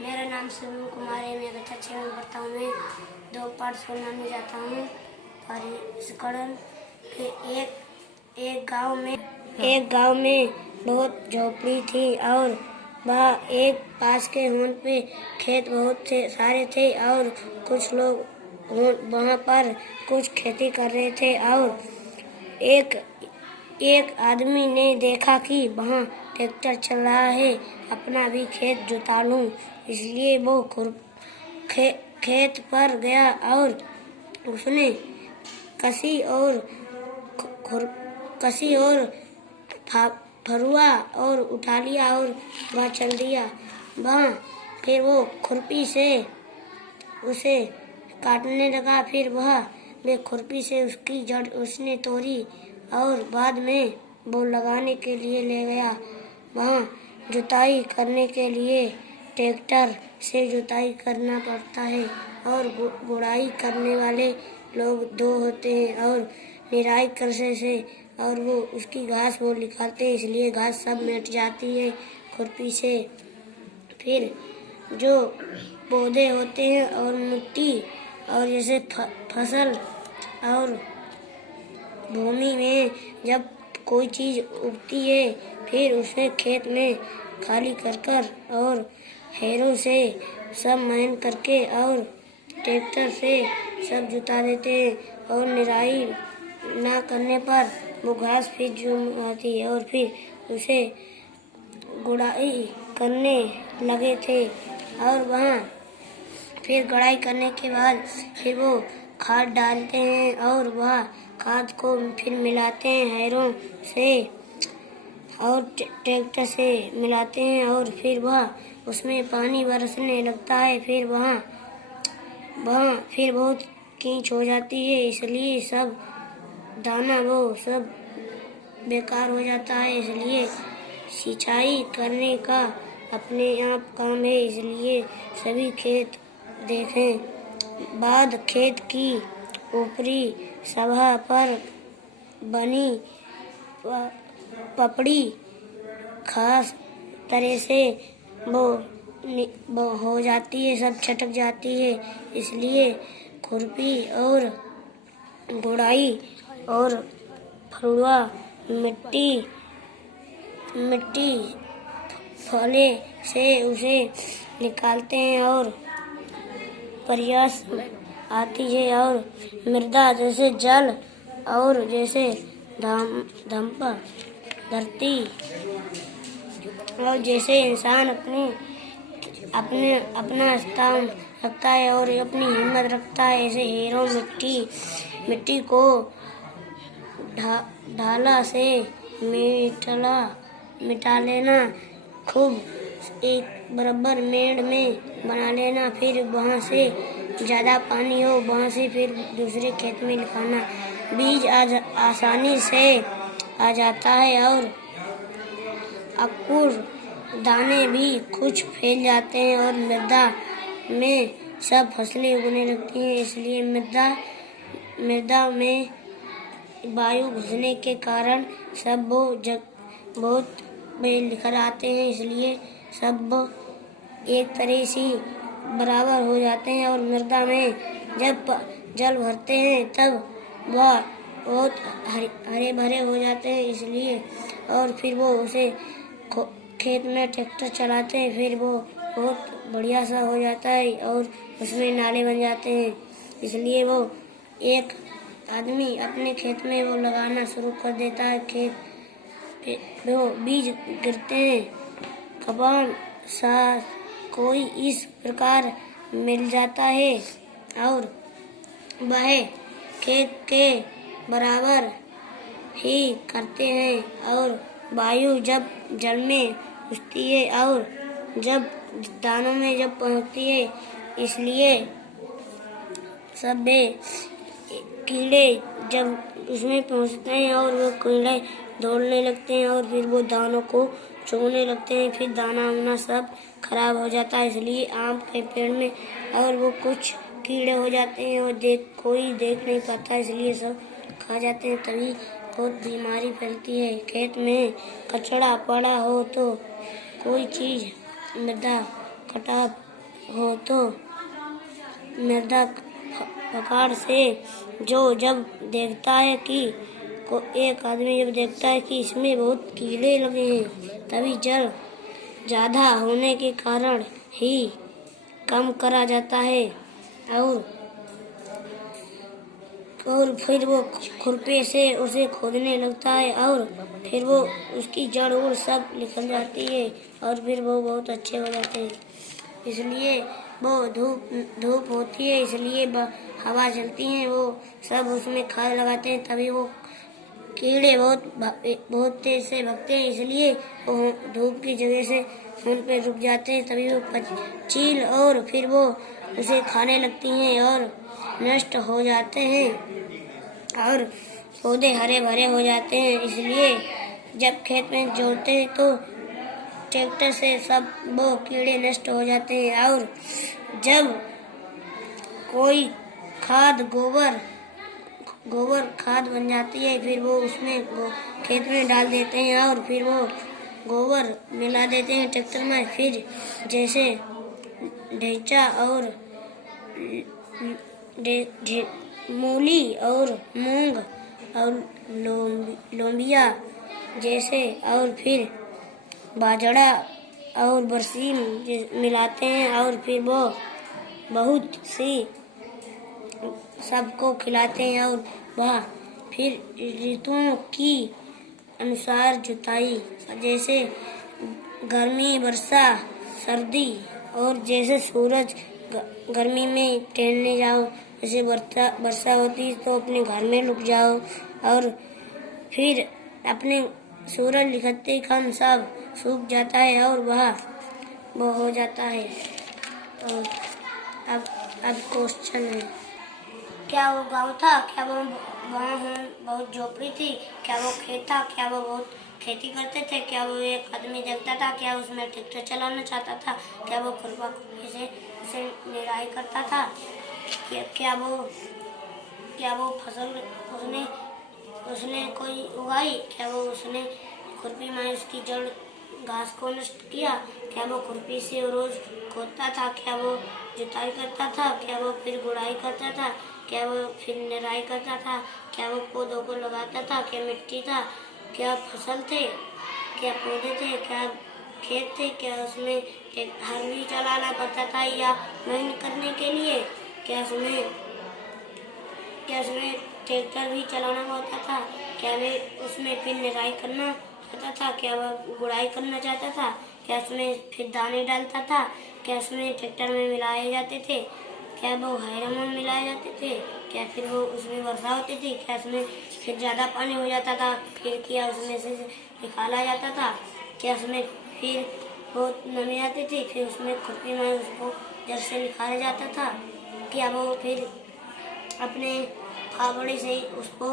मेरा नाम शिवम कुमार है। मैं कक्षा 6 में पढ़ता हूँ। मैं दो पाठ सुनाने जाता हूँ। परिष्करण के एक गांव में बहुत झोपड़ी थी और वह एक पास के होने पे खेत बहुत सारे थे और कुछ लोग वहाँ पर कुछ खेती कर रहे थे और एक आदमी ने देखा कि वहाँ ट्रैक्टर चल रहा है, अपना भी खेत जुता लूं। इसलिए वो खेत पर गया और उसने कसी और फरुआ और उठा लिया और वह चल दिया। वहाँ फिर वो खुरपी से उसे काटने लगा। फिर वे खुरपी से उसकी जड़ उसने तोड़ी और बाद में वो लगाने के लिए ले गया। वहाँ जुताई करने के लिए ट्रैक्टर से जुताई करना पड़ता है और गुड़ाई करने वाले लोग दो होते हैं और निराई करने से और वो उसकी घास वो निकालते हैं, इसलिए घास सब मिट जाती है खुरपी से। फिर जो पौधे होते हैं और मिट्टी और जैसे फसल और भूमि में जब कोई चीज़ उगती है फिर उसे खेत में खाली कर और हैरों से सब मेहनत करके और ट्रैक्टर से सब जुता देते हैं और निराई ना करने पर वो घास फिर जम आती है और फिर उसे गुड़ाई करने लगे थे और वहाँ फिर गुड़ाई करने के बाद फिर वो खाद डालते हैं और वह खाद को फिर मिलाते हैं हैरों से और ट्रैक्टर से मिलाते हैं और फिर वह उसमें पानी बरसने लगता है। फिर वहाँ फिर बहुत कीच हो जाती है, इसलिए सब दाना वो सब बेकार हो जाता है। इसलिए सिंचाई करने का अपने आप काम है, इसलिए सभी खेत देखें। बाद खेत की ऊपरी सतह पर बनी पपड़ी खास तरह से वो हो जाती है, सब छटक जाती है। इसलिए खुरपी और गुड़ाई और फरुआ मिट्टी फले से उसे निकालते हैं और प्रयास आती है और मृदा जैसे जल और जैसे धम्पा धरती और जैसे इंसान अपना स्थान रखता है और अपनी हिम्मत रखता है, ऐसे हीरों मिट्टी को ढाला से मिटा लेना, खूब एक बराबर मेड़ में बना लेना। फिर वहाँ से ज़्यादा पानी हो वहाँ से फिर दूसरे खेत में निकालना। बीज आसानी से आ जाता है और अंकुर दाने भी कुछ फैल जाते हैं और मृदा में सब फसलें उगने लगती हैं। इसलिए मृदा में वायु घुसने के कारण सब बहुत निखर आते हैं, इसलिए सब एक तरह से बराबर हो जाते हैं और मृदा में जब जल भरते हैं तब वह बहुत हरे भरे हो जाते हैं। इसलिए और फिर वो उसे खेत में ट्रैक्टर चलाते हैं, फिर वो बहुत बढ़िया सा हो जाता है और उसमें नाले बन जाते हैं। इसलिए वो एक आदमी अपने खेत में वो लगाना शुरू कर देता है। खेत वो बीज गिरते हैं, कपान सा कोई इस प्रकार मिल जाता है और वह खेत के बराबर ही करते हैं और वायु जब जल में घुसती है और जब दानों में जब पहुँचती है, इसलिए सब कीड़े जब उसमें पहुँचते हैं और वो कीड़े दौड़ने लगते हैं और फिर वो दानों को चुगने लगते हैं, फिर दाना सब खराब हो जाता है। इसलिए आम के पेड़ में और वो कुछ कीड़े हो जाते हैं और कोई देख नहीं पाता, इसलिए सब खा जाते हैं, तभी बहुत बीमारी फैलती है। खेत में कचड़ा पड़ा हो तो कोई चीज़ मृदा कटाव हो तो मृदा पकड़ से जब देखता है कि एक आदमी जब देखता है कि इसमें बहुत कीड़े लगे हैं, तभी जल ज़्यादा होने के कारण ही कम करा जाता है और फिर वो खुरपे से उसे खोदने लगता है और फिर वो उसकी जड़ उड़ सब निकल जाती है और फिर वो बहुत अच्छे हो जाते हैं। इसलिए वो धूप होती है, इसलिए हवा चलती है, वो सब उसमें खाद लगाते हैं, तभी वो कीड़े बहुत तेज से भगते हैं, इसलिए वो धूप की जगह से उन पे रुक जाते हैं, तभी वो चील और फिर वो उसे खाने लगती हैं और नष्ट हो जाते हैं और पौधे हरे भरे हो जाते हैं। इसलिए जब खेत में जोतते हैं तो ट्रैक्टर से सब वो कीड़े नष्ट हो जाते हैं और जब कोई खाद गोबर खाद बन जाती है, फिर वो उसमें खेत में डाल देते हैं और फिर वो गोबर मिला देते हैं ट्रैक्टर में। फिर जैसे ढेंचा और मूली और मूंग और लोबिया जैसे और फिर बाजरा और बरसीम मिलाते हैं और फिर वो बहुत सी सबको खिलाते हैं और वह फिर ऋतुओं की अनुसार जुताई, जैसे गर्मी, वर्षा, सर्दी और जैसे सूरज गर्मी में टहलने जाओ, जैसे वर्षा होती तो अपने घर में लुक जाओ और फिर अपने सूरज निकलते ही सब सूख जाता है और वो हो जाता है। और अब क्वेश्चन है, क्या वो गाँव था? क्या वो वहाँ बहुत झोपड़ी थी? क्या वो खेत था? क्या वो बहुत खेती करते थे? क्या वो एक आदमी देखता था? क्या उसमें ट्रैक्टर चलाना चाहता था? क्या वो खुरपी से निराई करता था? क्या वो फसल उसने कोई उगाई? क्या वो उसने खुरपी में उसकी जड़ घास को नष्ट किया? क्या वो खुरपी से रोज खोदता था? क्या वो जुताई करता था? क्या वो फिर गुड़ाई करता था? क्या वो फिर निराई करता था? क्या वो पौधों को लगाता था? क्या मिट्टी था? क्या फसल थे? क्या पौधे थे? क्या खेत थे? क्या उसमें हल भी चलाना पड़ता था या मेहनत करने के लिए? क्या उसमें ट्रैक्टर भी चलाना होता था? क्या वे उसमें फिर निराई करना चाहता था? क्या वह गुड़ाई करना चाहता था? क्या उसमें फिर दाने डालता था? क्या उसमें ट्रैक्टर में मिलाए जाते थे? क्या वो हैरम में मिलाए जाते थे? क्या फिर वो उसमें वर्षा होती थी? क्या उसमें फिर ज़्यादा पानी हो जाता था? फिर क्या उसमें से निकाला जाता था? क्या उसमें फिर बहुत नमी आती थी? फिर उसमें खुरपी में उसको जड़ से निकाला जाता था? क्या वो फिर अपने फावड़े से ही उसको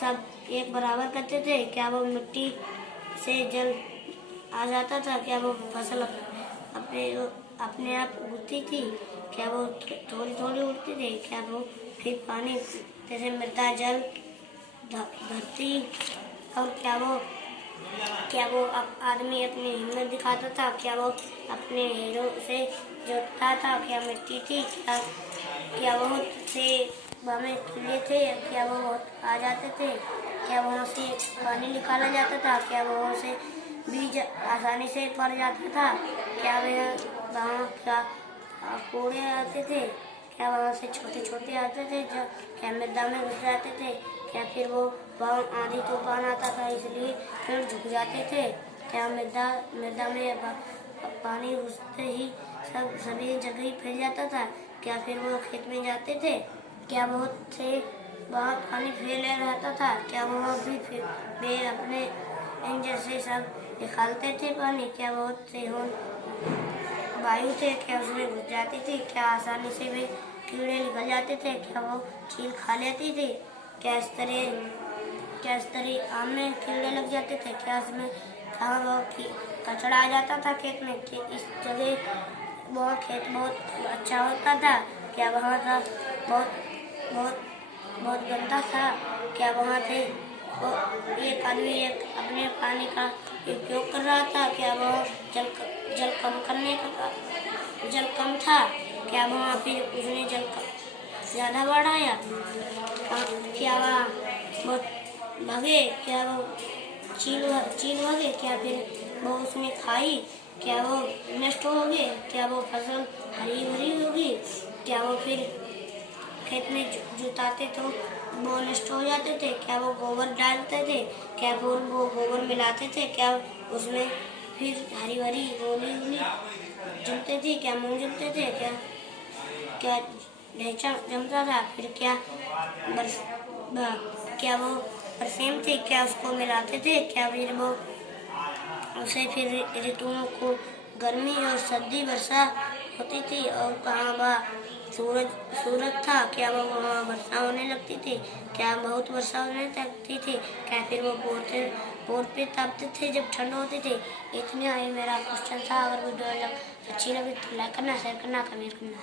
सब एक बराबर करते थे? क्या वो मिट्टी से जल आ जाता था? क्या वो फसल अपने आप उगती थी? क्या वो थोड़ी थोड़ी उड़ती थी? क्या वो फिर पानी जैसे मृदा, जल, धरती और क्या वो आदमी अपनी हिम्मत दिखाता था? क्या वो अपने हीरो से जोतता था? क्या मिट्टी थी? क्या बहुत से हमें कीड़े थे? क्या वो बहुत आ जाते थे? क्या वहाँ से पानी निकाला जाता था? क्या वहाँ से बीज आसानी से पड़ जाता था? क्या वहाँ क्या कूड़े आते थे? क्या वहाँ से छोटे छोटे आते थे जो क्या मृदा में घुस जाते थे? क्या फिर वो वहाँ आंधी तूफान आता था इसलिए फिर झुक जाते थे? क्या मृदा में पानी घुसते ही सभी जगह फैल जाता था? क्या फिर वो खेत में जाते थे? क्या बहुत से वहाँ पानी फैले रहता था? क्या वहाँ भी फिर वे अपने इंजन से सब निकालते थे पानी? क्या बहुत से वायु थे? क्या उसमें घुस जाती थी? क्या आसानी से वे कीड़े निकल जाते थे? क्या वो चील खा लेती थी? क्या इस तरह आम में कीड़े लग जाते थे? क्या उसमें कहाँ वो कचड़ा आ जाता था खेत में? कि इस जगह वह खेत बहुत अच्छा होता था? क्या वहाँ था बहुत गंदा था? क्या वहाँ थे एक आदमी अपने पानी का क्यों कर रहा था? क्या वह जल कम करने का जल कम था? क्या वहाँ फिर उसने जल ज़्यादा बढ़ाया? क्या वह बहुत भागे? क्या वो चील भागे? क्या फिर वो उसने खाई? क्या वो नष्ट हो गए? क्या वो फसल हरी भरी होगी? क्या वो फिर खेत में जुताते तो वो नष्ट हो जाते थे? क्या वो गोबर डालते थे? क्या वो गोबर मिलाते थे? क्या उसमें फिर हरी भरी गोली जमते थे? क्या मूंग जमते थे? क्या ढैंचा जमता था? फिर क्या क्या वो बरसेम थे? क्या उसको मिलाते थे? क्या फिर वो उसे फिर ऋतुओं को गर्मी और सर्दी वर्षा होती थी? और कहाँ वह सूरज था? क्या वो वहाँ वर्षा होने लगती थी? क्या बहुत वर्षा होने लगती थी? क्या फिर वो बोर पे तापते थे जब ठंड होती थी? इतना ही मेरा क्वेश्चन था। अगर वीडियो अच्छी लगी तो लाइक करना, शेयर करना, कमेंट करना।